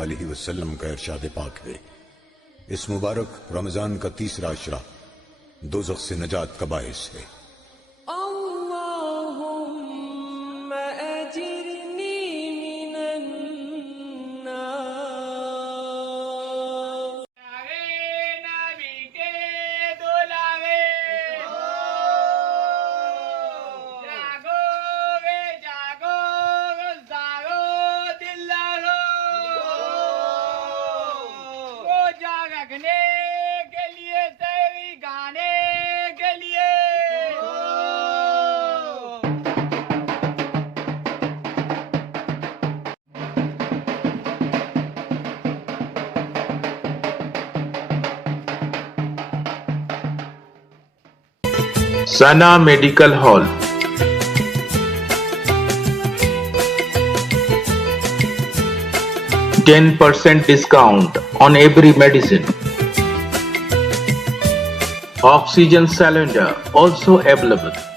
अलैहि वसल्लम का इरशाद पाक है, इस मुबारक रमजान का तीसरा अशरा दोज़ख से नजात का बाइस है। Sana Medical Hall. %10 discount on every medicine. Oxygen cylinder also available.